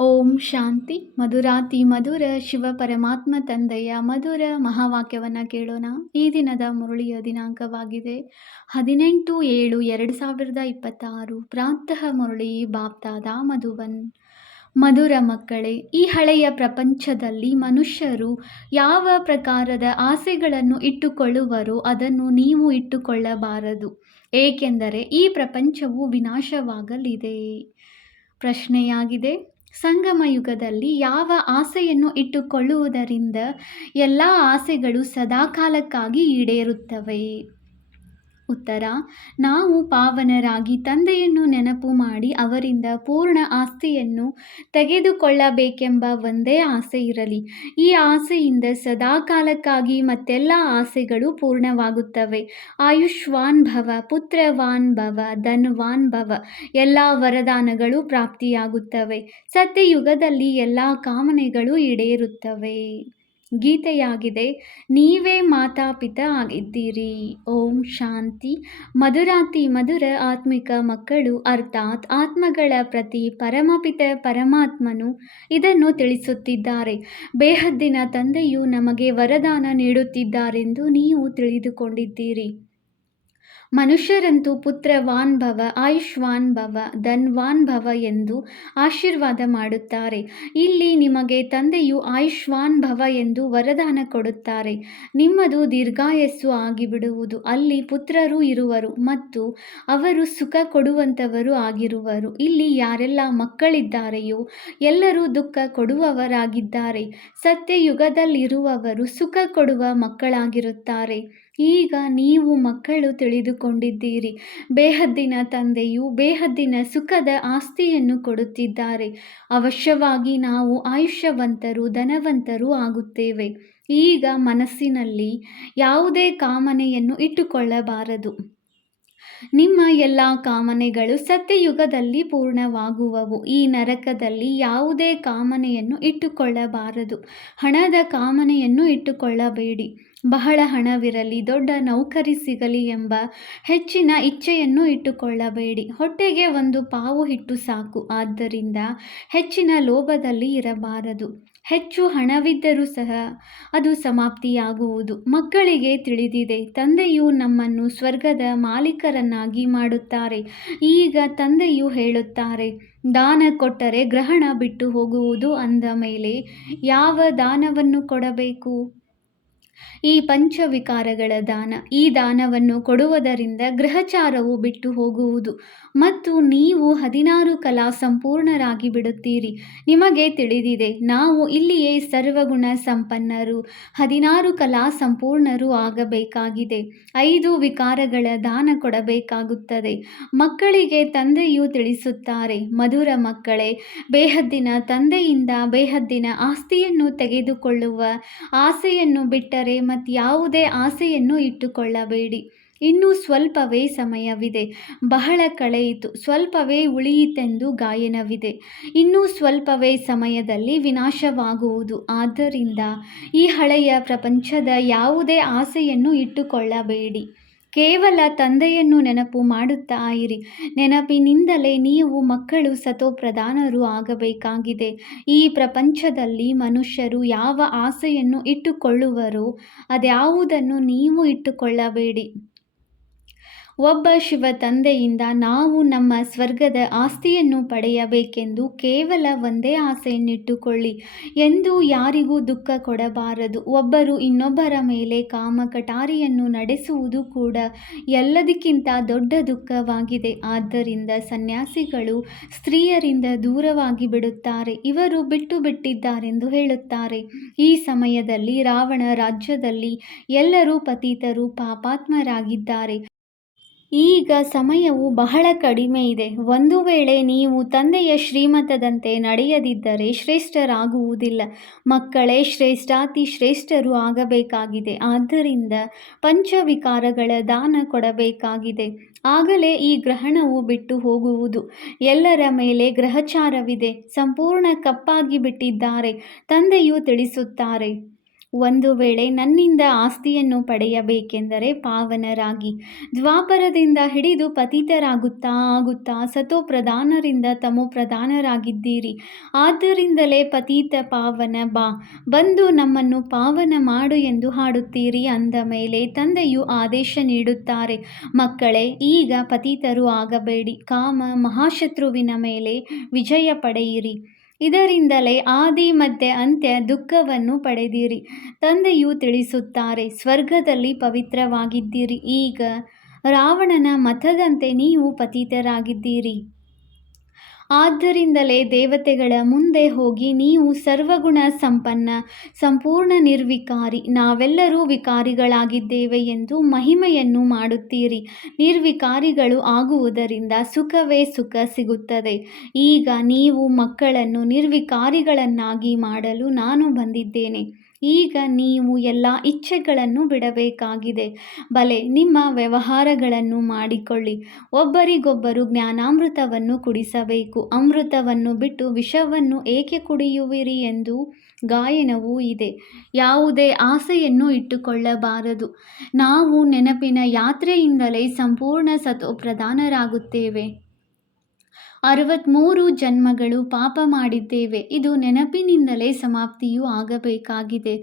ಓಂ ಶಾಂತಿ. ಮಧುರಾತಿ ಮಧುರ ಶಿವ ಪರಮಾತ್ಮ ತಂದೆಯ ಮಧುರ ಮಹಾವಾಕ್ಯವನ್ನು ಕೇಳೋಣ. ಈ ದಿನದ ಮುರಳಿಯ ದಿನಾಂಕವಾಗಿದೆ 18/7/2026. ಪ್ರಾತಃ ಮುರಳಿ ಬಾಪ್ತಾದ ಮಧುಬನ್. ಮಧುರ ಮಕ್ಕಳೇ, ಈ ಹಳೆಯ ಪ್ರಪಂಚದಲ್ಲಿ ಮನುಷ್ಯರು ಯಾವ ಪ್ರಕಾರದ ಆಸೆಗಳನ್ನು ಇಟ್ಟುಕೊಳ್ಳುವರೋ ಅದನ್ನು ನೀವು ಇಟ್ಟುಕೊಳ್ಳಬಾರದು, ಏಕೆಂದರೆ ಈ ಪ್ರಪಂಚವು ವಿನಾಶವಾಗಲಿದೆ. ಪ್ರಶ್ನೆಯಾಗಿದೆ, ಸಂಗಮ ಯುಗದಲ್ಲಿ ಯಾವ ಆಸೆಯನ್ನು ಇಟ್ಟುಕೊಳ್ಳುವುದರಿಂದ ಎಲ್ಲ ಆಸೆಗಳು ಸದಾಕಾಲಕ್ಕಾಗಿ ಈಡೇರುತ್ತವೆ? ಉತ್ತರ: ನಾವು ಪಾವನರಾಗಿ ತಂದೆಯನ್ನು ನೆನಪು ಮಾಡಿ ಅವರಿಂದ ಪೂರ್ಣ ಆಸ್ತಿಯನ್ನು ತೆಗೆದುಕೊಳ್ಳಬೇಕೆಂಬ ಒಂದೇ ಆಸೆ ಇರಲಿ. ಈ ಆಸೆಯಿಂದ ಸದಾಕಾಲಕ್ಕಾಗಿ ಮತ್ತೆಲ್ಲ ಆಸೆಗಳು ಪೂರ್ಣವಾಗುತ್ತವೆ. ಆಯುಷ್ವಾನ್ ಭವ, ಪುತ್ರವಾನ್ ಭವ, ಧನವಾನ್ ಭವ, ಎಲ್ಲ ವರದಾನಗಳು ಪ್ರಾಪ್ತಿಯಾಗುತ್ತವೆ. ಸತ್ಯಯುಗದಲ್ಲಿ ಎಲ್ಲ ಕಾಮನೆಗಳು ಈಡೇರುತ್ತವೆ. ಗೀತೆಯಾಗಿದೆ, ನೀವೇ ಮಾತಾಪಿತ ಆಗಿದ್ದೀರಿ. ಓಂ ಶಾಂತಿ. ಮಧುರಾತಿ ಮಧುರ ಆತ್ಮಿಕ ಮಕ್ಕಳು ಅರ್ಥಾತ್ ಆತ್ಮಗಳ ಪ್ರತಿ ಪರಮಪಿತ ಪರಮಾತ್ಮನು ಇದನ್ನು ತಿಳಿಸುತ್ತಿದ್ದಾರೆ. ಬೇಹದ್ದಿನ ತಂದೆಯು ನಮಗೆ ವರದಾನ ನೀಡುತ್ತಿದ್ದಾರೆಂದು ನೀವು ತಿಳಿದುಕೊಂಡಿದ್ದೀರಿ. ಮನುಷ್ಯರಂತೂ ಪುತ್ರವಾನ್ ಭವ, ಆಯುಷ್ವಾನ್ ಭವ, ಧನ್ವಾನ್ ಭವ ಎಂದು ಆಶೀರ್ವಾದ ಮಾಡುತ್ತಾರೆ. ಇಲ್ಲಿ ನಿಮಗೆ ತಂದೆಯು ಆಯುಷ್ವಾನ್ ಭವ ಎಂದು ವರದಾನ ಕೊಡುತ್ತಾರೆ. ನಿಮ್ಮದು ದೀರ್ಘಾಯಸ್ಸು ಆಗಿಬಿಡುವುದು. ಅಲ್ಲಿ ಪುತ್ರರು ಇರುವರು ಮತ್ತು ಅವರು ಸುಖ ಕೊಡುವಂಥವರು ಆಗಿರುವರು. ಇಲ್ಲಿ ಯಾರೆಲ್ಲ ಮಕ್ಕಳಿದ್ದಾರೆಯೋ ಎಲ್ಲರೂ ದುಃಖ ಕೊಡುವವರಾಗಿದ್ದಾರೆ. ಸತ್ಯಯುಗದಲ್ಲಿರುವವರು ಸುಖ ಕೊಡುವ ಮಕ್ಕಳಾಗಿರುತ್ತಾರೆ. ಈಗ ನೀವು ಮಕ್ಕಳು ತಿಳಿದುಕೊಂಡಿದ್ದೀರಿ, ಬೇಹದ್ದಿನ ತಂದೆಯು ಬೇಹದ್ದಿನ ಸುಖದ ಆಸ್ತಿಯನ್ನು ಕೊಡುತ್ತಿದ್ದಾರೆ. ಅವಶ್ಯವಾಗಿ ನಾವು ಆಯುಷ್ಯವಂತರು, ಧನವಂತರು ಆಗುತ್ತೇವೆ. ಈಗ ಮನಸ್ಸಿನಲ್ಲಿ ಯಾವುದೇ ಕಾಮನೆಯನ್ನು ಇಟ್ಟುಕೊಳ್ಳಬಾರದು. ನಿಮ್ಮ ಎಲ್ಲ ಕಾಮನೆಗಳು ಸತ್ಯಯುಗದಲ್ಲಿ ಪೂರ್ಣವಾಗುವವು. ಈ ನರಕದಲ್ಲಿ ಯಾವುದೇ ಕಾಮನೆಯನ್ನು ಇಟ್ಟುಕೊಳ್ಳಬಾರದು. ಹಣದ ಕಾಮನೆಯನ್ನು ಇಟ್ಟುಕೊಳ್ಳಬೇಡಿ. ಬಹಳ ಹಣವಿರಲಿ, ದೊಡ್ಡ ನೌಕರಿ ಸಿಗಲಿ ಎಂಬ ಹೆಚ್ಚಿನ ಇಚ್ಛೆಯನ್ನು ಇಟ್ಟುಕೊಳ್ಳಬೇಡಿ. ಹೊಟ್ಟೆಗೆ ಒಂದು ಪಾವು ಹಿಟ್ಟು ಸಾಕು. ಆದ್ದರಿಂದ ಹೆಚ್ಚಿನ ಲೋಭದಲ್ಲಿ ಇರಬಾರದು. ಹೆಚ್ಚು ಹಣವಿದ್ದರೂ ಸಹ ಅದು ಸಮಾಪ್ತಿಯಾಗುವುದು. ಮಕ್ಕಳಿಗೆ ತಿಳಿದಿದೆ, ತಂದೆಯು ನಮ್ಮನ್ನು ಸ್ವರ್ಗದ ಮಾಲೀಕರನ್ನಾಗಿ ಮಾಡುತ್ತಾರೆ. ಈಗ ತಂದೆಯು ಹೇಳುತ್ತಾರೆ, ದಾನ ಕೊಟ್ಟರೆ ಗ್ರಹಣ ಬಿಟ್ಟು ಹೋಗುವುದು. ಅಂದ ಮೇಲೆ ಯಾವ ದಾನವನ್ನು ಕೊಡಬೇಕು? ಈ ಪಂಚವಿಕಾರಗಳ ದಾನ. ಈ ದಾನವನ್ನು ಕೊಡುವುದರಿಂದ ಗ್ರಹಚಾರವು ಬಿಟ್ಟು ಹೋಗುವುದು ಮತ್ತು ನೀವು 16 ಕಲಾ ಸಂಪೂರ್ಣರಾಗಿ ಬಿಡುತ್ತೀರಿ. ನಿಮಗೆ ತಿಳಿದಿದೆ, ನಾವು ಇಲ್ಲಿಯೇ ಸರ್ವಗುಣ ಸಂಪನ್ನರು, 16 ಕಲಾ ಸಂಪೂರ್ಣರು ಆಗಬೇಕಾಗಿದೆ. 5 ವಿಕಾರಗಳ ದಾನ ಕೊಡಬೇಕಾಗುತ್ತದೆ. ಮಕ್ಕಳಿಗೆ ತಂದೆಯು ತಿಳಿಸುತ್ತಾರೆ, ಮಧುರ ಮಕ್ಕಳೇ, ಬೇಹದ್ದಿನ ತಂದೆಯಿಂದ ಬೇಹದ್ದಿನ ಆಸ್ತಿಯನ್ನು ತೆಗೆದುಕೊಳ್ಳುವ ಆಸೆಯನ್ನು ಬಿಟ್ಟರೆ ಮತ್ಯಾವುದೇ ಆಸೆಯನ್ನು ಇಟ್ಟುಕೊಳ್ಳಬೇಡಿ. ಇನ್ನೂ ಸ್ವಲ್ಪವೇ ಸಮಯವಿದೆ. ಬಹಳ ಕಳೆಯಿತು, ಸ್ವಲ್ಪವೇ ಉಳಿಯಿತೆಂದು ಗಾಯನವಿದೆ. ಇನ್ನೂ ಸ್ವಲ್ಪವೇ ಸಮಯದಲ್ಲಿ ವಿನಾಶವಾಗುವುದು. ಆದ್ದರಿಂದ ಈ ಹಳೆಯ ಪ್ರಪಂಚದ ಯಾವುದೇ ಆಸೆಯನ್ನು ಇಟ್ಟುಕೊಳ್ಳಬೇಡಿ. ಕೇವಲ ತಂದೆಯನ್ನು ನೆನಪು ಮಾಡುತ್ತಾ ಇರಿ. ನೆನಪಿನಿಂದಲೇ ನೀವು ಮಕ್ಕಳು ಸತೋಪ್ರಧಾನರು ಆಗಬೇಕಾಗಿದೆ. ಈ ಪ್ರಪಂಚದಲ್ಲಿ ಮನುಷ್ಯರು ಯಾವ ಆಸೆಯನ್ನು ಇಟ್ಟುಕೊಳ್ಳುವರೋ ಅದ್ಯಾವುದನ್ನು ನೀವು ಇಟ್ಟುಕೊಳ್ಳಬೇಡಿ. ಒಬ್ಬ ಶಿವ ತಂದೆಯಿಂದ ನಾವು ನಮ್ಮ ಸ್ವರ್ಗದ ಆಸ್ತಿಯನ್ನು ಪಡೆಯಬೇಕೆಂದು ಕೇವಲ ಒಂದೇ ಆಸೆಯನ್ನಿಟ್ಟುಕೊಳ್ಳಿ. ಎಂದು ಯಾರಿಗೂ ದುಃಖ ಕೊಡಬಾರದು. ಒಬ್ಬರು ಇನ್ನೊಬ್ಬರ ಮೇಲೆ ಕಾಮ ಕಟಾರಿಯನ್ನು ನಡೆಸುವುದು ಕೂಡ ಎಲ್ಲದಕ್ಕಿಂತ ದೊಡ್ಡ ದುಃಖವಾಗಿದೆ. ಆದ್ದರಿಂದ ಸನ್ಯಾಸಿಗಳು ಸ್ತ್ರೀಯರಿಂದ ದೂರವಾಗಿ ಬಿಡುತ್ತಾರೆ. ಇವರು ಬಿಟ್ಟು ಬಿಟ್ಟಿದ್ದಾರೆಂದು ಹೇಳುತ್ತಾರೆ. ಈ ಸಮಯದಲ್ಲಿ ರಾವಣ ರಾಜ್ಯದಲ್ಲಿ ಎಲ್ಲರೂ ಪತಿತರು, ಪಾಪಾತ್ಮರಾಗಿದ್ದಾರೆ. ಈಗ ಸಮಯವು ಬಹಳ ಕಡಿಮೆ ಇದೆ. ಒಂದು ವೇಳೆ ನೀವು ತಂದೆಯ ಶ್ರೀಮತದಂತೆ ನಡೆಯದಿದ್ದರೆ ಶ್ರೇಷ್ಠರಾಗುವುದಿಲ್ಲ. ಮಕ್ಕಳೇ ಶ್ರೇಷ್ಠಾತಿ ಶ್ರೇಷ್ಠರು ಆಗಬೇಕಾಗಿದೆ. ಆದ್ದರಿಂದ ಪಂಚವಿಕಾರಗಳ ದಾನ ಕೊಡಬೇಕಾಗಿದೆ. ಆಗಲೇ ಈ ಗ್ರಹಣವು ಬಿಟ್ಟು ಹೋಗುವುದು. ಎಲ್ಲರ ಮೇಲೆ ಗ್ರಹಚಾರವಿದೆ. ಸಂಪೂರ್ಣ ಕಪ್ಪಾಗಿ ಬಿಟ್ಟಿದ್ದಾರೆ. ತಂದೆಯು ತಿಳಿಸುತ್ತಾರೆ, ಒಂದು ವೇಳೆ ನನ್ನಿಂದ ಆಸ್ತಿಯನ್ನು ಪಡೆಯಬೇಕೆಂದರೆ ಪಾವನರಾಗಿ. ದ್ವಾಪರದಿಂದ ಹಿಡಿದು ಪತಿತರಾಗುತ್ತಾ ಆಗುತ್ತಾ ಸತೋಪ್ರಧಾನರಿಂದ ತಮೋಪ್ರಧಾನರಾಗಿದ್ದೀರಿ. ಆದ್ದರಿಂದಲೇ ಪತಿತ ಪಾವನ ಬಾ, ಬಂದು ನಮ್ಮನ್ನು ಪಾವನ ಮಾಡು ಎಂದು ಹಾಡುತ್ತೀರಿ. ಅಂದ ಮೇಲೆ ತಂದೆಯು ಆದೇಶ ನೀಡುತ್ತಾರೆ, ಮಕ್ಕಳೇ, ಈಗ ಪತಿತರು ಆಗಬೇಡಿ, ಕಾಮ ಮಹಾಶತ್ರುವಿನ ಮೇಲೆ ವಿಜಯ ಪಡೆಯಿರಿ. ಇದರಿಂದಲೇ ಆದಿ ಮಧ್ಯ ಅಂತ್ಯ ದುಃಖವನ್ನು ಪಡೆದಿರಿ. ತಂದೆಯು ತಿಳಿಸುತ್ತಾರೆ, ಸ್ವರ್ಗದಲ್ಲಿ ಪವಿತ್ರವಾಗಿದ್ದೀರಿ. ಈಗ ರಾವಣನ ಮತದಂತೆ ನೀವು ಪತಿತರಾಗಿದ್ದೀರಿ. ಆದ್ದರಿಂದಲೇ ದೇವತೆಗಳ ಮುಂದೆ ಹೋಗಿ ನೀವು ಸರ್ವಗುಣ ಸಂಪನ್ನ, ಸಂಪೂರ್ಣ ನಿರ್ವಿಕಾರಿ, ನಾವೆಲ್ಲರೂ ವಿಕಾರಿಗಳಾಗಿದ್ದೇವೆ ಎಂದು ಮಹಿಮೆಯನ್ನು ಮಾಡುತ್ತೀರಿ. ನಿರ್ವಿಕಾರಿಗಳು ಆಗುವುದರಿಂದ ಸುಖವೇ ಸುಖ ಸಿಗುತ್ತದೆ. ಈಗ ನೀವು ಮಕ್ಕಳನ್ನು ನಿರ್ವಿಕಾರಿಗಳನ್ನಾಗಿ ಮಾಡಲು ನಾನು ಬಂದಿದ್ದೇನೆ. ಈಗ ನೀವು ಎಲ್ಲ ಇಚ್ಛೆಗಳನ್ನು ಬಿಡಬೇಕಾಗಿದೆ. ಬಲೆ, ನಿಮ್ಮ ವ್ಯವಹಾರಗಳನ್ನು ಮಾಡಿಕೊಳ್ಳಿ. ಒಬ್ಬರಿಗೊಬ್ಬರು ಜ್ಞಾನಾಮೃತವನ್ನು ಕುಡಿಸಬೇಕು. ಅಮೃತವನ್ನು ಬಿಟ್ಟು ವಿಷವನ್ನು ಏಕೆ ಕುಡಿಯುವಿರಿ ಎಂದು ಗಾಯನವೂ ಇದೆ. ಯಾವುದೇ ಆಸೆಯನ್ನು ಇಟ್ಟುಕೊಳ್ಳಬಾರದು. ನಾವು ನೆನಪಿನ ಯಾತ್ರೆಯಿಂದಲೇ ಸಂಪೂರ್ಣ ಸತೋಪ್ರಧಾನರಾಗುತ್ತೇವೆ. 63 ಜನ್ಮಗಳು ಪಾಪ ಮಾಡಿದ್ದೇವೆ. ಇದು ನೆನಪಿನಿಂದಲೇ ಸಮಾಪ್ತಿಯೂ ಆಗಬೇಕಾಗಿದೆ.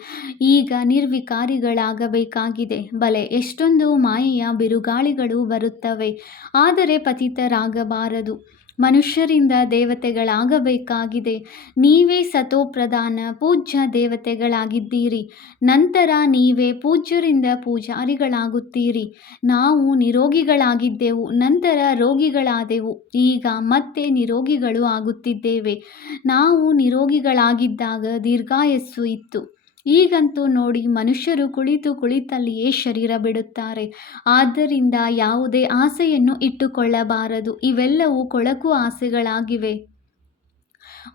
ಈಗ ನಿರ್ವಿಕಾರಿಗಳಾಗಬೇಕಾಗಿದೆ. ಬಲೆ, ಎಷ್ಟೊಂದು ಮಾಯೆಯ ಬಿರುಗಾಳಿಗಳು ಬರುತ್ತವೆ, ಆದರೆ ಪತಿತರಾಗಬಾರದು. ಮನುಷ್ಯರಿಂದ ದೇವತೆಗಳಾಗಬೇಕಾಗಿದೆ. ನೀವೇ ಸತೋಪ್ರಧಾನ ಪೂಜ್ಯ ದೇವತೆಗಳಾಗಿದ್ದೀರಿ. ನಂತರ ನೀವೇ ಪೂಜ್ಯರಿಂದ ಪೂಜಾರಿಗಳಾಗುತ್ತೀರಿ. ನಾವು ನಿರೋಗಿಗಳಾಗಿದ್ದೆವು, ನಂತರ ರೋಗಿಗಳಾದೆವು, ಈಗ ಮತ್ತೆ ನಿರೋಗಿಗಳು ಆಗುತ್ತಿದ್ದೇವೆ. ನಾವು ನಿರೋಗಿಗಳಾಗಿದ್ದಾಗ ದೀರ್ಘಾಯಸ್ಸು ಇತ್ತು. ಈಗಂತೂ ನೋಡಿ, ಮನುಷ್ಯರು ಕುಳಿತು ಕುಳಿತಲ್ಲಿಯೇ ಶರೀರ ಬಿಡುತ್ತಾರೆ. ಆದ್ದರಿಂದ ಯಾವುದೇ ಆಸೆಯನ್ನು ಇಟ್ಟುಕೊಳ್ಳಬಾರದು. ಇವೆಲ್ಲವೂ ಕೊಳಕು ಆಸೆಗಳಾಗಿವೆ.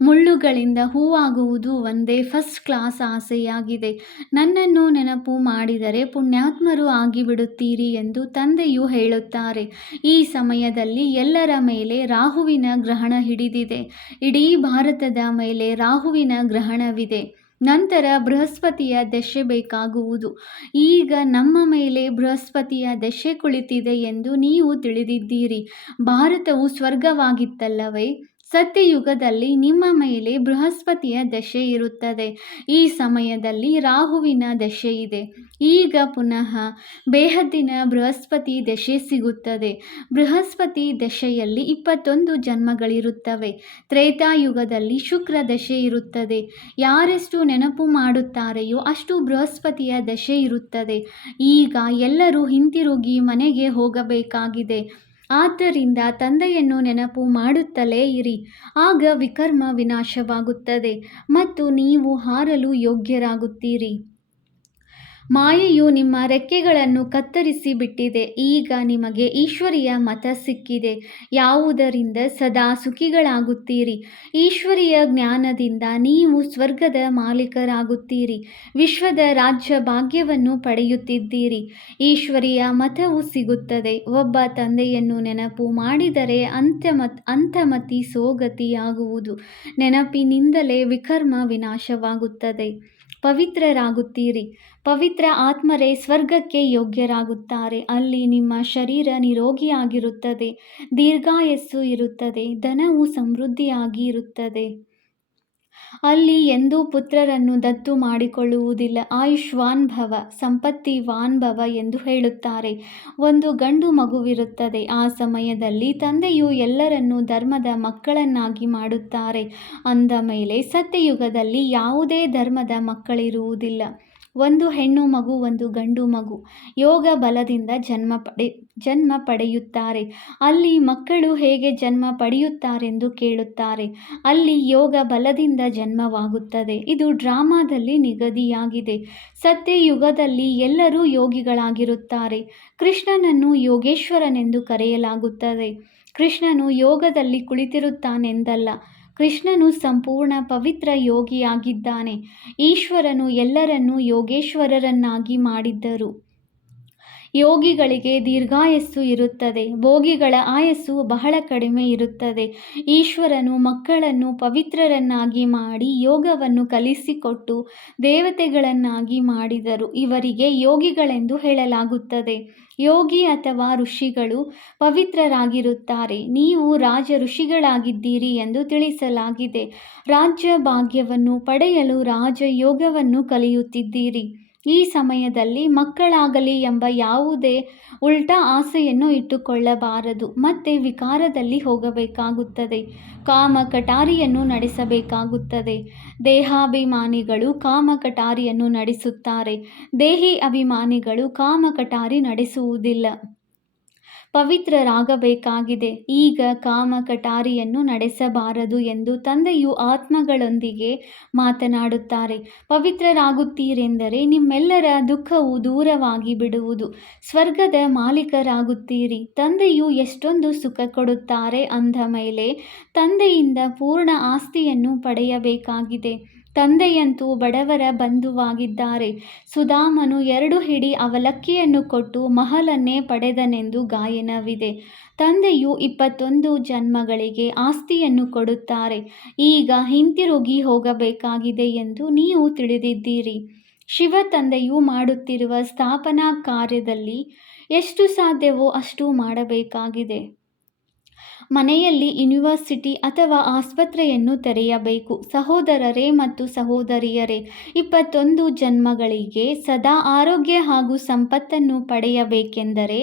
ಮುಳ್ಳುಗಳಿಂದ ಹೂವಾಗುವುದು ಒಂದೇ ಫಸ್ಟ್ ಕ್ಲಾಸ್ ಆಸೆಯಾಗಿದೆ. ನನ್ನನ್ನು ನೆನಪು ಮಾಡಿದರೆ ಪುಣ್ಯಾತ್ಮರು ಆಗಿಬಿಡುತ್ತೀರಿ ಎಂದು ತಂದೆಯು ಹೇಳುತ್ತಾರೆ. ಈ ಸಮಯದಲ್ಲಿ ಎಲ್ಲರ ಮೇಲೆ ರಾಹುವಿನ ಗ್ರಹಣ ಹಿಡಿದಿದೆ. ಇಡೀ ಭಾರತದ ಮೇಲೆ ರಾಹುವಿನ ಗ್ರಹಣವಿದೆ. ನಂತರ ಬೃಹಸ್ಪತಿಯ ದಶೆ ಬೇಕಾಗುವುದು. ಈಗ ನಮ್ಮ ಮೇಲೆ ಬೃಹಸ್ಪತಿಯ ದಶೆ ಕುಳಿತಿದೆ ಎಂದು ನೀವು ತಿಳಿದಿದ್ದೀರಿ. ಭಾರತವು ಸ್ವರ್ಗವಾಗಿತ್ತಲ್ಲವೇ? ಸತ್ಯಯುಗದಲ್ಲಿ ನಿಮ್ಮ ಮೇಲೆ ಬೃಹಸ್ಪತಿಯ ದಶೆ ಇರುತ್ತದೆ. ಈ ಸಮಯದಲ್ಲಿ ರಾಹುವಿನ ದಶೆ ಇದೆ. ಈಗ ಪುನಃ ಬೇಹದ್ದಿನ ಬೃಹಸ್ಪತಿ ದಶೆ ಸಿಗುತ್ತದೆ. ಬೃಹಸ್ಪತಿ ದಶೆಯಲ್ಲಿ 21 ಜನ್ಮಗಳಿರುತ್ತವೆ. ತ್ರೇತಾಯುಗದಲ್ಲಿ ಶುಕ್ರ ದಶೆ ಇರುತ್ತದೆ. ಯಾರೆಷ್ಟು ನೆನಪು ಮಾಡುತ್ತಾರೆಯೋ ಅಷ್ಟು ಬೃಹಸ್ಪತಿಯ ದಶೆ ಇರುತ್ತದೆ. ಈಗ ಎಲ್ಲರೂ ಹಿಂತಿರುಗಿ ಮನೆಗೆ ಹೋಗಬೇಕಾಗಿದೆ. ಆದ್ದರಿಂದ ತಂದೆಯನ್ನು ನೆನಪು ಮಾಡುತ್ತಲೇ ಇರಿ. ಆಗ ವಿಕರ್ಮ ವಿನಾಶವಾಗುತ್ತದೆ ಮತ್ತು ನೀವು ಹಾರಲು ಯೋಗ್ಯರಾಗುತ್ತೀರಿ. ಮಾಯೆಯು ನಿಮ್ಮ ರೆಕ್ಕೆಗಳನ್ನು ಕತ್ತರಿಸಿ ಬಿಟ್ಟಿದೆ. ಈಗ ನಿಮಗೆ ಈಶ್ವರಿಯ ಮತ ಸಿಕ್ಕಿದೆ, ಯಾವುದರಿಂದ ಸದಾ ಸುಖಿಗಳಾಗುತ್ತೀರಿ. ಈಶ್ವರಿಯ ಜ್ಞಾನದಿಂದ ನೀವು ಸ್ವರ್ಗದ ಮಾಲೀಕರಾಗುತ್ತೀರಿ. ವಿಶ್ವದ ರಾಜ್ಯ ಭಾಗ್ಯವನ್ನು ಪಡೆಯುತ್ತಿದ್ದೀರಿ. ಈಶ್ವರಿಯ ಮತವು ಸಿಗುತ್ತದೆ. ಒಬ್ಬ ತಂದೆಯನ್ನು ನೆನಪು ಮಾಡಿದರೆ ಅಂತಮತಿ ಸೋಗತಿಯಾಗುವುದು. ನೆನಪಿನಿಂದಲೇ ವಿಕರ್ಮ ವಿನಾಶವಾಗುತ್ತದೆ. ಪವಿತ್ರರಾಗುತ್ತೀರಿ. ಪವಿತ್ರ ಆತ್ಮರೇ ಸ್ವರ್ಗಕ್ಕೆ ಯೋಗ್ಯರಾಗುತ್ತಾರೆ. ಅಲ್ಲಿ ನಿಮ್ಮ ಶರೀರ ನಿರೋಗಿಯಾಗಿರುತ್ತದೆ, ದೀರ್ಘಾಯಸ್ಸು ಇರುತ್ತದೆ, ಧನವು ಸಮೃದ್ಧಿಯಾಗಿ ಇರುತ್ತದೆ. ಅಲ್ಲಿ ಎಂದೂ ಪುತ್ರರನ್ನು ದತ್ತು ಮಾಡಿಕೊಳ್ಳುವುದಿಲ್ಲ. ಆಯುಷ್ವಾನ್ ಭವ, ಸಂಪತ್ತಿವಾನ್ ಭವ ಎಂದು ಹೇಳುತ್ತಾರೆ. ಒಂದು ಗಂಡು ಮಗುವಿರುತ್ತದೆ. ಆ ಸಮಯದಲ್ಲಿ ತಂದೆಯು ಎಲ್ಲರನ್ನೂ ಧರ್ಮದ ಮಕ್ಕಳನ್ನಾಗಿ ಮಾಡುತ್ತಾರೆ. ಅಂದ ಮೇಲೆ ಸತ್ಯಯುಗದಲ್ಲಿ ಯಾವುದೇ ಧರ್ಮದ ಮಕ್ಕಳಿರುವುದಿಲ್ಲ. ಒಂದು ಹೆಣ್ಣು ಮಗು, ಒಂದು ಗಂಡು ಮಗು ಯೋಗ ಬಲದಿಂದ ಜನ್ಮ ಪಡೆಯುತ್ತಾರೆ. ಅಲ್ಲಿ ಮಕ್ಕಳು ಹೇಗೆ ಜನ್ಮ ಪಡೆಯುತ್ತಾರೆಂದು ಕೇಳುತ್ತಾರೆ. ಅಲ್ಲಿ ಯೋಗ ಬಲದಿಂದ ಜನ್ಮವಾಗುತ್ತದೆ. ಇದು ಡ್ರಾಮಾದಲ್ಲಿ ನಿಗದಿಯಾಗಿದೆ. ಸತ್ಯಯುಗದಲ್ಲಿ ಎಲ್ಲರೂ ಯೋಗಿಗಳಾಗಿರುತ್ತಾರೆ. ಕೃಷ್ಣನನ್ನು ಯೋಗೇಶ್ವರನೆಂದು ಕರೆಯಲಾಗುತ್ತದೆ. ಕೃಷ್ಣನು ಯೋಗದಲ್ಲಿ ಕುಳಿತಿರುತ್ತಾನೆಂದಲ್ಲ. ಕೃಷ್ಣನು ಸಂಪೂರ್ಣ ಪವಿತ್ರ ಯೋಗಿಯಾಗಿದ್ದಾನೆ. ಈಶ್ವರನು ಎಲ್ಲರನ್ನೂ ಯೋಗೇಶ್ವರರನ್ನಾಗಿ ಮಾಡಿದ್ದರು. ಯೋಗಿಗಳಿಗೆ ದೀರ್ಘಾಯಸ್ಸು ಇರುತ್ತದೆ, ಭೋಗಿಗಳ ಆಯಸ್ಸು ಬಹಳ ಕಡಿಮೆ ಇರುತ್ತದೆ. ಈಶ್ವರನು ಮಕ್ಕಳನ್ನು ಪವಿತ್ರರನ್ನಾಗಿ ಮಾಡಿ ಯೋಗವನ್ನು ಕಲಿಸಿಕೊಟ್ಟು ದೇವತೆಗಳನ್ನಾಗಿ ಮಾಡಿದರು. ಇವರಿಗೆ ಯೋಗಿಗಳೆಂದು ಹೇಳಲಾಗುತ್ತದೆ. ಯೋಗಿ ಅಥವಾ ಋಷಿಗಳು ಪವಿತ್ರರಾಗಿರುತ್ತಾರೆ. ನೀವು ರಾಜ ಋಷಿಗಳಾಗಿದ್ದೀರಿ ಎಂದು ತಿಳಿಸಲಾಗಿದೆ. ರಾಜ್ಯ ಭಾಗ್ಯವನ್ನು ಪಡೆಯಲು ರಾಜಯೋಗವನ್ನು ಕಲಿಯುತ್ತಿದ್ದೀರಿ. ಈ ಸಮಯದಲ್ಲಿ ಮಕ್ಕಳಾಗಲಿ ಎಂಬ ಯಾವುದೇ ಉಲ್ಟಾ ಆಸೆಯನ್ನು ಇಟ್ಟುಕೊಳ್ಳಬಾರದು. ಮತ್ತೆ ವಿಕಾರದಲ್ಲಿ ಹೋಗಬೇಕಾಗುತ್ತದೆ. ಕಾಮ ಕಟಾರಿಯನ್ನು ನಡೆಸಬೇಕಾಗುತ್ತದೆ. ದೇಹಾಭಿಮಾನಿಗಳು ಕಾಮ ಕಟಾರಿಯನ್ನು ನಡೆಸುತ್ತಾರೆ. ದೇಹಿ ಅಭಿಮಾನಿಗಳು ಕಾಮ ಕಟಾರಿ ನಡೆಸುವುದಿಲ್ಲ. ಪವಿತ್ರರಾಗಬೇಕಾಗಿದೆ. ಈಗ ಕಾಮ ಕಟಾರಿಯನ್ನು ನಡೆಸಬಾರದು ಎಂದು ತಂದೆಯು ಆತ್ಮಗಳೊಂದಿಗೆ ಮಾತನಾಡುತ್ತಾರೆ. ಪವಿತ್ರರಾಗುತ್ತೀರೆಂದರೆ ನಿಮ್ಮೆಲ್ಲರ ದುಃಖವು ದೂರವಾಗಿ ಬಿಡುವುದು. ಸ್ವರ್ಗದ ಮಾಲೀಕರಾಗುತ್ತೀರಿ. ತಂದೆಯು ಎಷ್ಟೊಂದು ಸುಖ ಕೊಡುತ್ತಾರೆ ಅಂದ ಮೇಲೆ ತಂದೆಯಿಂದ ಪೂರ್ಣ ಆಸ್ತಿಯನ್ನು ಪಡೆಯಬೇಕಾಗಿದೆ. ತಂದೆಯಂತೂ ಬಡವರ ಬಂಧುವಾಗಿದ್ದಾರೆ. ಸುಧಾಮನು 2 ಹಿಡಿ ಅವಲಕ್ಕಿಯನ್ನು ಕೊಟ್ಟು ಮಹಲನ್ನೇ ಪಡೆದನೆಂದು ಗಾಯನವಿದೆ. ತಂದೆಯು 21 ಜನ್ಮಗಳಿಗೆ ಆಸ್ತಿಯನ್ನು ಕೊಡುತ್ತಾರೆ. ಈಗ ಹಿಂತಿರುಗಿ ಹೋಗಬೇಕಾಗಿದೆ ಎಂದು ನೀವು ತಿಳಿದಿದ್ದೀರಿ. ಶಿವ ತಂದೆಯು ಮಾಡುತ್ತಿರುವ ಸ್ಥಾಪನಾ ಕಾರ್ಯದಲ್ಲಿ ಎಷ್ಟು ಸಾಧ್ಯವೋ ಅಷ್ಟು ಮಾಡಬೇಕಾಗಿದೆ. ಮನೆಯಲ್ಲಿ ಯೂನಿವರ್ಸಿಟಿ ಅಥವಾ ಆಸ್ಪತ್ರೆಯನ್ನು ತೆರೆಯಬೇಕು. ಸಹೋದರರೇ ಮತ್ತು ಸಹೋದರಿಯರೇ, 21 ಜನ್ಮಗಳಿಗೆ ಸದಾ ಆರೋಗ್ಯ ಹಾಗೂ ಸಂಪತ್ತನ್ನು ಪಡೆಯಬೇಕೆಂದರೆ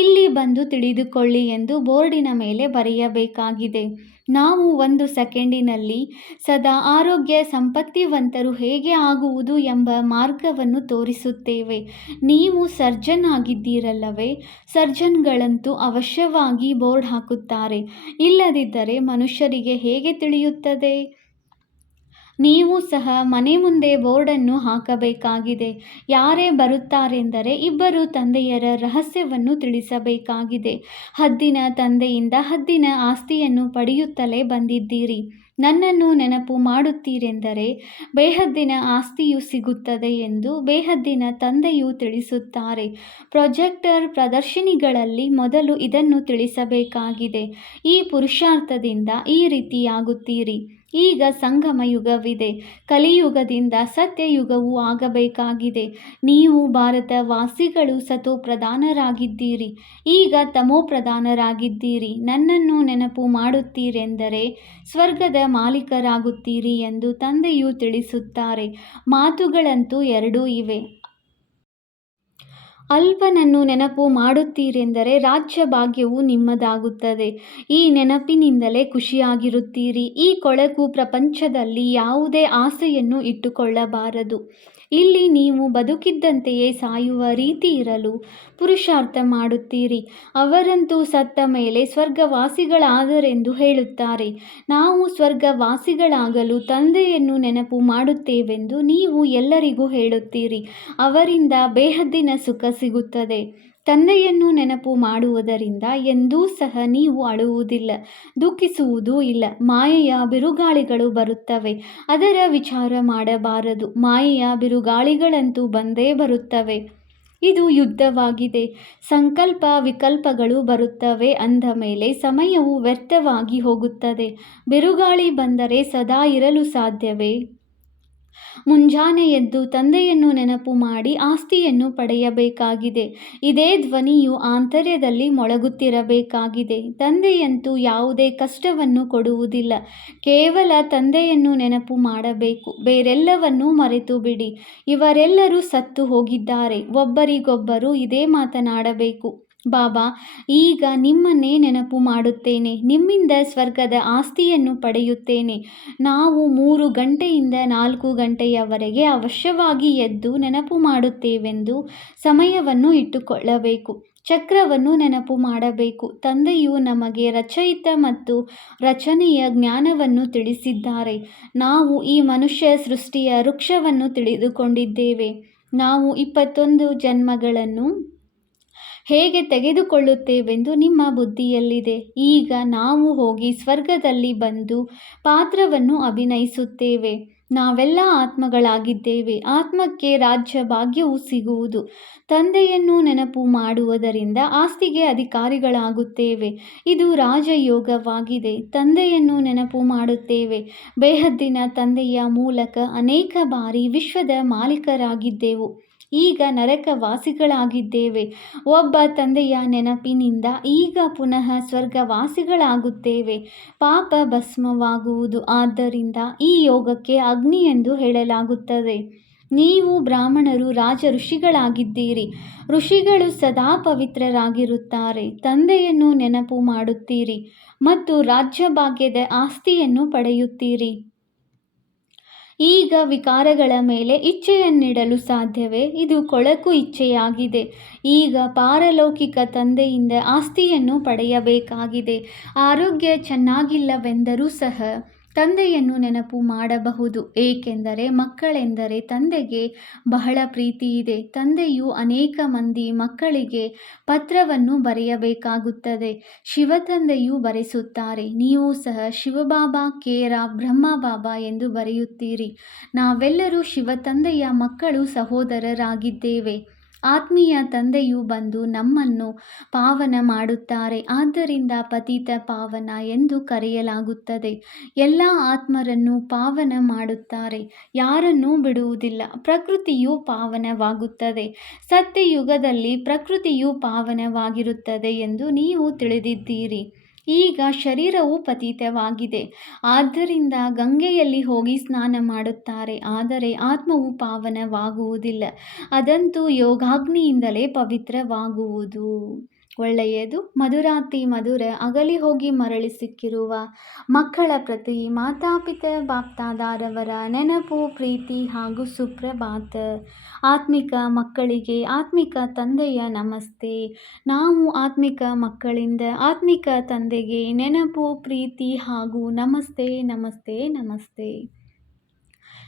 ಇಲ್ಲಿ ಬಂದು ತಿಳಿದುಕೊಳ್ಳಿ ಎಂದು ಬೋರ್ಡಿನ ಮೇಲೆ ಬರೆಯಬೇಕಾಗಿದೆ. ನಾವು 1 ಸೆಕೆಂಡಿನಲ್ಲಿ ಸದಾ ಆರೋಗ್ಯ ಸಂಪತ್ತಿವಂತರು ಹೇಗೆ ಆಗುವುದು ಎಂಬ ಮಾರ್ಗವನ್ನು ತೋರಿಸುತ್ತೇವೆ. ನೀವು ಸರ್ಜನ್ ಆಗಿದ್ದೀರಲ್ಲವೇ? ಸರ್ಜನ್ಗಳಂತೂ ಅವಶ್ಯವಾಗಿ ಬೋರ್ಡ್ ಹಾಕುತ್ತಾರೆ. ಇಲ್ಲದಿದ್ದರೆ ಮನುಷ್ಯರಿಗೆ ಹೇಗೆ ತಿಳಿಯುತ್ತದೆ? ನೀವು ಸಹ ಮನೆ ಮುಂದೆ ಬೋರ್ಡನ್ನು ಹಾಕಬೇಕಾಗಿದೆ. ಯಾರೇ ಬರುತ್ತಾರೆಂದರೆ ಇಬ್ಬರು ತಂದೆಯರ ರಹಸ್ಯವನ್ನು ತಿಳಿಸಬೇಕಾಗಿದೆ. ಹದ್ದಿನ ತಂದೆಯಿಂದ ಹದ್ದಿನ ಆಸ್ತಿಯನ್ನು ಪಡೆಯುತ್ತಲೇ ಬಂದಿದ್ದೀರಿ. ನನ್ನನ್ನು ನೆನಪು ಮಾಡುತ್ತೀರೆಂದರೆ ಬೇಹದ್ದಿನ ಆಸ್ತಿಯು ಸಿಗುತ್ತದೆ ಎಂದು ಬೇಹದ್ದಿನ ತಂದೆಯು ತಿಳಿಸುತ್ತಾರೆ. ಪ್ರೊಜೆಕ್ಟರ್ ಪ್ರದರ್ಶಿನಿಗಳಲ್ಲಿ ಮೊದಲು ಇದನ್ನು ತಿಳಿಸಬೇಕಾಗಿದೆ. ಈ ಪುರುಷಾರ್ಥದಿಂದ ಈ ರೀತಿಯಾಗುತ್ತೀರಿ. ಈಗ ಸಂಗಮ ಯುಗವಿದೆ. ಕಲಿಯುಗದಿಂದ ಸತ್ಯಯುಗವೂ ಆಗಬೇಕಾಗಿದೆ. ನೀವು ಭಾರತ ವಾಸಿಗಳು ಸತೋಪ್ರಧಾನರಾಗಿದ್ದೀರಿ. ಈಗ ತಮೋಪ್ರಧಾನರಾಗಿದ್ದೀರಿ. ನನ್ನನ್ನು ನೆನಪು ಮಾಡುತ್ತೀರೆಂದರೆ ಸ್ವರ್ಗದ ಮಾಲೀಕರಾಗುತ್ತೀರಿ ಎಂದು ತಂದೆಯು ತಿಳಿಸುತ್ತಾರೆ. ಮಾತುಗಳಂತೂ 2 ಇವೆ. ಅಲ್ಪನನ್ನು ನೆನಪು ಮಾಡುತ್ತೀರೆಂದರೆ ರಾಜ್ಯ ಭಾಗ್ಯವು ನಿಮ್ಮದಾಗುತ್ತದೆ. ಈ ನೆನಪಿನಿಂದಲೇ ಖುಷಿಯಾಗಿರುತ್ತೀರಿ. ಈ ಕೊಳಕು ಪ್ರಪಂಚದಲ್ಲಿ ಯಾವುದೇ ಆಸೆಯನ್ನು ಇಟ್ಟುಕೊಳ್ಳಬಾರದು. ಇಲ್ಲಿ ನೀವು ಬದುಕಿದ್ದಂತೆಯೇ ಸಾಯುವ ರೀತಿ ಇರಲು ಪುರುಷಾರ್ಥ ಮಾಡುತ್ತೀರಿ. ಅವರಂತೂ ಸತ್ತ ಮೇಲೆ ಸ್ವರ್ಗವಾಸಿಗಳಾದರೆಂದು ಹೇಳುತ್ತಾರೆ. ನಾವು ಸ್ವರ್ಗವಾಸಿಗಳಾಗಲು ತಂದೆಯನ್ನು ನೆನಪು ಮಾಡುತ್ತೇವೆಂದು ನೀವು ಎಲ್ಲರಿಗೂ ಹೇಳುತ್ತೀರಿ. ಅವರಿಂದ ಬೇಹದ್ದಿನ ಸುಖ ಸಿಗುತ್ತದೆ. ತಂದೆಯನ್ನು ನೆನಪು ಮಾಡುವುದರಿಂದ ಎಂದೂ ಸಹ ನೀವು ಅಳುವುದಿಲ್ಲ, ದುಃಖಿಸುವುದೂ ಇಲ್ಲ. ಮಾಯೆಯ ಬಿರುಗಾಳಿಗಳು ಬರುತ್ತವೆ, ಅದರ ವಿಚಾರ ಮಾಡಬಾರದು. ಮಾಯೆಯ ಬಿರುಗಾಳಿಗಳಂತೂ ಬಂದೇ ಬರುತ್ತವೆ. ಇದು ಯುದ್ಧವಾಗಿದೆ. ಸಂಕಲ್ಪ ವಿಕಲ್ಪಗಳು ಬರುತ್ತವೆ ಅಂದ ಮೇಲೆ ಸಮಯವು ವ್ಯರ್ಥವಾಗಿ ಹೋಗುತ್ತದೆ. ಬಿರುಗಾಳಿ ಬಂದರೆ ಸದಾ ಇರಲು ಸಾಧ್ಯವೇ? ಮುಂಜಾನೆ ಎದ್ದು ತಂದೆಯನ್ನು ನೆನಪು ಮಾಡಿ ಆಸ್ತಿಯನ್ನು ಪಡೆಯಬೇಕಾಗಿದೆ. ಇದೇ ಧ್ವನಿಯು ಆಂತರ್ಯದಲ್ಲಿ ಮೊಳಗುತ್ತಿರಬೇಕಾಗಿದೆ. ತಂದೆಯಂತೂ ಯಾವುದೇ ಕಷ್ಟವನ್ನು ಕೊಡುವುದಿಲ್ಲ. ಕೇವಲ ತಂದೆಯನ್ನು ನೆನಪು ಮಾಡಬೇಕು. ಬೇರೆಲ್ಲವನ್ನೂ ಮರೆತು ಬಿಡಿ. ಇವರೆಲ್ಲರೂ ಸತ್ತು ಹೋಗಿದ್ದಾರೆ. ಒಬ್ಬರಿಗೊಬ್ಬರು ಇದೇ ಮಾತನಾಡಬೇಕು. ಬಾಬಾ, ಈಗ ನಿಮ್ಮನ್ನೇ ನೆನಪು ಮಾಡುತ್ತೇನೆ. ನಿಮ್ಮಿಂದ ಸ್ವರ್ಗದ ಆಸ್ತಿಯನ್ನು ಪಡೆಯುತ್ತೇನೆ. ನಾವು 3 ಗಂಟೆಯಿಂದ 4 ಗಂಟೆಯವರೆಗೆ ಅವಶ್ಯವಾಗಿ ಎದ್ದು ನೆನಪು ಮಾಡುತ್ತೇವೆಂದು ಸಮಯವನ್ನು ಇಟ್ಟುಕೊಳ್ಳಬೇಕು. ಚಕ್ರವನ್ನು ನೆನಪು ಮಾಡಬೇಕು. ತಂದೆಯು ನಮಗೆ ರಚಯಿತ ಮತ್ತು ರಚನೆಯ ಜ್ಞಾನವನ್ನು ತಿಳಿಸಿದ್ದಾರೆ. ನಾವು ಈ ಮನುಷ್ಯ ಸೃಷ್ಟಿಯ ವೃಕ್ಷವನ್ನು ತಿಳಿದುಕೊಂಡಿದ್ದೇವೆ. ನಾವು 21 ಜನ್ಮಗಳನ್ನು ಹೇಗೆ ತೆಗೆದುಕೊಳ್ಳುತ್ತೇವೆಂದು ನಿಮ್ಮ ಬುದ್ಧಿಯಲ್ಲಿದೆ. ಈಗ ನಾವು ಹೋಗಿ ಸ್ವರ್ಗದಲ್ಲಿ ಬಂದು ಪಾತ್ರವನ್ನು ಅಭಿನಯಿಸುತ್ತೇವೆ. ನಾವೆಲ್ಲ ಆತ್ಮಗಳಾಗಿದ್ದೇವೆ. ಆತ್ಮಕ್ಕೆ ರಾಜ್ಯ ಭಾಗ್ಯವು ಸಿಗುವುದು. ತಂದೆಯನ್ನು ನೆನಪು ಮಾಡುವುದರಿಂದ ಆಸ್ತಿಗೆ ಅಧಿಕಾರಿಗಳಾಗುತ್ತೇವೆ. ಇದು ರಾಜಯೋಗವಾಗಿದೆ. ತಂದೆಯನ್ನು ನೆನಪು ಮಾಡುತ್ತೇವೆ. ಬೇಹದ್ದಿನ ತಂದೆಯ ಮೂಲಕ ಅನೇಕ ಬಾರಿ ವಿಶ್ವದ ಮಾಲೀಕರಾಗಿದ್ದೆವು. ಈಗ ನರಕವಾಸಿಗಳಾಗಿದ್ದೇವೆ. ಒಬ್ಬ ತಂದೆಯ ನೆನಪಿನಿಂದ ಈಗ ಪುನಃ ಸ್ವರ್ಗವಾಸಿಗಳಾಗುತ್ತೇವೆ. ಪಾಪ ಭಸ್ಮವಾಗುವುದು. ಆದ್ದರಿಂದ ಈ ಯೋಗಕ್ಕೆ ಅಗ್ನಿ ಎಂದು ಹೇಳಲಾಗುತ್ತದೆ. ನೀವು ಬ್ರಾಹ್ಮಣರು ರಾಜ ಋಷಿಗಳಾಗಿದ್ದೀರಿ. ಋಷಿಗಳು ಸದಾ ಪವಿತ್ರರಾಗಿರುತ್ತಾರೆ. ತಂದೆಯನ್ನು ನೆನಪು ಮಾಡುತ್ತೀರಿ ಮತ್ತು ರಾಜ್ಯಭಾಗ್ಯದ ಆಸ್ತಿಯನ್ನು ಪಡೆಯುತ್ತೀರಿ. ಈಗ ವಿಕಾರಗಳ ಮೇಲೆ ಇಚ್ಛೆಯನ್ನಿಡಲು ಸಾಧ್ಯವೇ? ಇದು ಕೊಳಕು ಇಚ್ಛೆಯಾಗಿದೆ. ಈಗ ಪಾರಲೌಕಿಕ ತಂದೆಯಿಂದ ಆಸ್ತಿಯನ್ನು ಪಡೆಯಬೇಕಾಗಿದೆ. ಆರೋಗ್ಯ ಚೆನ್ನಾಗಿಲ್ಲವೆಂದರೂ ಸಹ ತಂದೆಯನ್ನು ನೆನಪು ಮಾಡಬಹುದು. ಏಕೆಂದರೆ ಮಕ್ಕಳೆಂದರೆ ತಂದೆಗೆ ಬಹಳ ಪ್ರೀತಿ ಇದೆ. ತಂದೆಯು ಅನೇಕ ಮಂದಿ ಮಕ್ಕಳಿಗೆ ಪತ್ರವನ್ನು ಬರೆಯಬೇಕಾಗುತ್ತದೆ. ಶಿವತಂದೆಯು ಬರೆಸುತ್ತಾರೆ. ನೀವು ಸಹ ಶಿವಬಾಬಾ, ಕೇರ, ಬ್ರಹ್ಮಬಾಬಾ ಎಂದು ಬರೆಯುತ್ತೀರಿ. ನಾವೆಲ್ಲರೂ ಶಿವತಂದೆಯ ಮಕ್ಕಳು, ಸಹೋದರರಾಗಿದ್ದೇವೆ. ಆತ್ಮೀಯ ತಂದೆಯು ಬಂದು ನಮ್ಮನ್ನು ಪಾವನ ಮಾಡುತ್ತಾರೆ. ಆದ್ದರಿಂದ ಪತಿತ ಪಾವನ ಎಂದು ಕರೆಯಲಾಗುತ್ತದೆ. ಎಲ್ಲ ಆತ್ಮರನ್ನು ಪಾವನ ಮಾಡುತ್ತಾರೆ. ಯಾರನ್ನೂ ಬಿಡುವುದಿಲ್ಲ. ಪ್ರಕೃತಿಯು ಪಾವನವಾಗುತ್ತದೆ. ಸತ್ಯಯುಗದಲ್ಲಿ ಪ್ರಕೃತಿಯು ಪಾವನವಾಗಿರುತ್ತದೆ ಎಂದು ನೀವು ತಿಳಿದಿದ್ದೀರಿ. ಈಗ ಶರೀರವು ಪತಿತವಾಗಿದೆ. ಆದ್ದರಿಂದ ಗಂಗೆಯಲ್ಲಿ ಹೋಗಿ ಸ್ನಾನ ಮಾಡುತ್ತಾರೆ. ಆದರೆ ಆತ್ಮವು ಪಾವನವಾಗುವುದಿಲ್ಲ. ಅದಂತೂ ಯೋಗಾಗ್ನಿಯಿಂದಲೇ ಪವಿತ್ರವಾಗುವುದು. ಒಳ್ಳೆಯದು. ಮಧುರಾತಿ ಮಧುರ ಅಗಲಿ ಹೋಗಿ ಮರಳಿ ಸಿಕ್ಕಿರುವ ಮಕ್ಕಳ ಪ್ರತಿ ಮಾತಾಪಿತ ಬಾಪ್ದಾದಾರವರ ನೆನಪು, ಪ್ರೀತಿ ಹಾಗೂ ಸುಪ್ರಭಾತ. ಆತ್ಮಿಕ ಮಕ್ಕಳಿಗೆ ಆತ್ಮಿಕ ತಂದೆಯ ನಮಸ್ತೆ. ನಾವು ಆತ್ಮಿಕ ಮಕ್ಕಳಿಂದ ಆತ್ಮಿಕ ತಂದೆಗೆ ನೆನಪು, ಪ್ರೀತಿ ಹಾಗೂ ನಮಸ್ತೆ ನಮಸ್ತೆ ನಮಸ್ತೆ.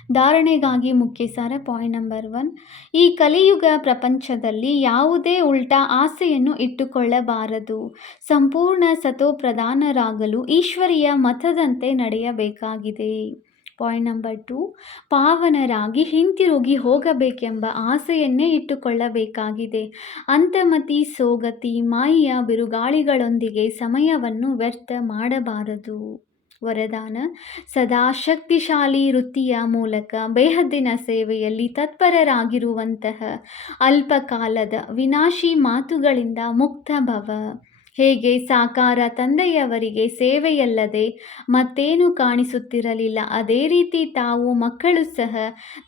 ಧಾರಣೆಗಾಗಿ ಮುಖ್ಯ ಸಾರ. Point number 1. ಈ ಕಲಿಯುಗ ಪ್ರಪಂಚದಲ್ಲಿ ಯಾವುದೇ ಉಲ್ಟಾ ಆಸೆಯನ್ನು ಇಟ್ಟುಕೊಳ್ಳಬಾರದು. ಸಂಪೂರ್ಣ ಸತೋಪ್ರಧಾನರಾಗಲು ಈಶ್ವರೀಯ ಮತದಂತೆ ನಡೆಯಬೇಕಾಗಿದೆ. Point number 2. ಪಾವನರಾಗಿ ಹಿಂತಿರುಗಿ ಹೋಗಬೇಕೆಂಬ ಆಸೆಯನ್ನೇ ಇಟ್ಟುಕೊಳ್ಳಬೇಕಾಗಿದೆ. ಅಂತಮತಿ ಸೋಗತಿ ಮಾಯೆಯ ಬಿರುಗಾಳಿಗಳೊಂದಿಗೆ ಸಮಯವನ್ನು ವ್ಯರ್ಥ ಮಾಡಬಾರದು. ವರದಾನ: ಸದಾ ಶಕ್ತಿಶಾಲಿ ವೃತ್ತಿಯ ಮೂಲಕ ಬೇಹದ್ದಿನ ಸೇವೆಯಲ್ಲಿ ತತ್ಪರರಾಗಿರುವಂತಹ ಅಲ್ಪಕಾಲದ ವಿನಾಶಿ ಮಾತುಗಳಿಂದ ಮುಕ್ತ ಭವ. ಹೇಗೆ ಸಾಕಾರ ತಂದೆಯವರಿಗೆ ಸೇವೆಯಲ್ಲದೆ ಮತ್ತೇನು ಕಾಣಿಸುತ್ತಿರಲಿಲ್ಲ, ಅದೇ ರೀತಿ ತಾವು ಮಕ್ಕಳು ಸಹ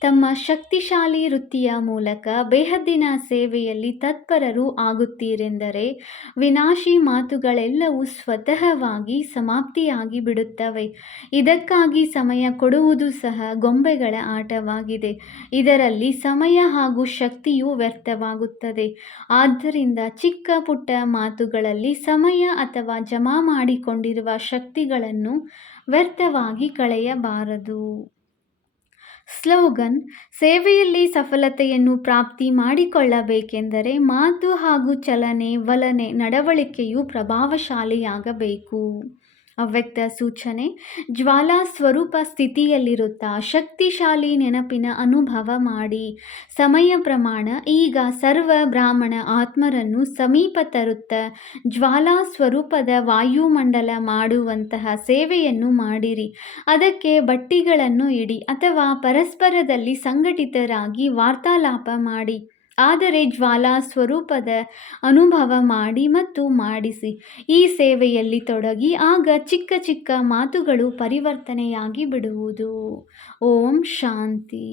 ತಮ್ಮ ಶಕ್ತಿಶಾಲಿ ವೃತ್ತಿಯ ಮೂಲಕ ಬೇಹದ್ದಿನ ಸೇವೆಯಲ್ಲಿ ತತ್ಪರರು ಆಗುತ್ತೀರೆಂದರೆ ವಿನಾಶಿ ಮಾತುಗಳೆಲ್ಲವೂ ಸ್ವತಃವಾಗಿ ಸಮಾಪ್ತಿಯಾಗಿ ಬಿಡುತ್ತವೆ. ಇದಕ್ಕಾಗಿ ಸಮಯ ಕೊಡುವುದು ಸಹ ಗೊಂಬೆಗಳ ಆಟವಾಗಿದೆ. ಇದರಲ್ಲಿ ಸಮಯ ಹಾಗೂ ಶಕ್ತಿಯು ವ್ಯರ್ಥವಾಗುತ್ತದೆ. ಆದ್ದರಿಂದ ಚಿಕ್ಕ ಪುಟ್ಟ ಮಾತುಗಳಲ್ಲಿ ಸಮಯ ಅಥವಾ ಜಮಾ ಮಾಡಿಕೊಂಡಿರುವ ಶಕ್ತಿಗಳನ್ನು ವ್ಯರ್ಥವಾಗಿ ಕಳೆಯಬಾರದು. ಸ್ಲೋಗನ್: ಸೇವೆಯಲ್ಲಿ ಸಫಲತೆಯನ್ನು ಪ್ರಾಪ್ತಿ ಮಾಡಿಕೊಳ್ಳಬೇಕೆಂದರೆ ಮಾತು ಹಾಗೂ ಚಲನೆ, ವಲನೆ, ನಡವಳಿಕೆಯು ಪ್ರಭಾವಶಾಲಿಯಾಗಬೇಕು. ಅವ್ಯಕ್ತ ಸೂಚನೆ: ಜ್ವಾಲಾ ಸ್ವರೂಪ ಸ್ಥಿತಿಯಲ್ಲಿರುತ್ತಾ ಶಕ್ತಿಶಾಲಿ ನೆನಪಿನ ಅನುಭವ ಮಾಡಿ. ಸಮಯ ಪ್ರಮಾಣ: ಈಗ ಸರ್ವ ಬ್ರಾಹ್ಮಣ ಆತ್ಮರನ್ನು ಸಮೀಪ ತರುತ್ತ ಜ್ವಾಲಾ ಸ್ವರೂಪದ ವಾಯುಮಂಡಲ ಮಾಡುವಂತಹ ಸೇವೆಯನ್ನು ಮಾಡಿರಿ. ಅದಕ್ಕೆ ಬಟ್ಟಿಗಳನ್ನು ಇಡಿ ಅಥವಾ ಪರಸ್ಪರದಲ್ಲಿ ಸಂಘಟಿತರಾಗಿ ವಾರ್ತಾಲಾಪ ಮಾಡಿ. ಆದರೆ ಜ್ವಾಲಾ ಸ್ವರೂಪದ ಅನುಭವ ಮಾಡಿ ಮತ್ತು ಮಾಡಿಸಿ. ಈ ಸೇವೆಯಲ್ಲಿ ತೊಡಗಿ. ಆಗ ಚಿಕ್ಕ ಚಿಕ್ಕ ಮಾತುಗಳು ಪರಿವರ್ತನೆಯಾಗಿ ಬಿಡುವುದು. ಓಂ ಶಾಂತಿ.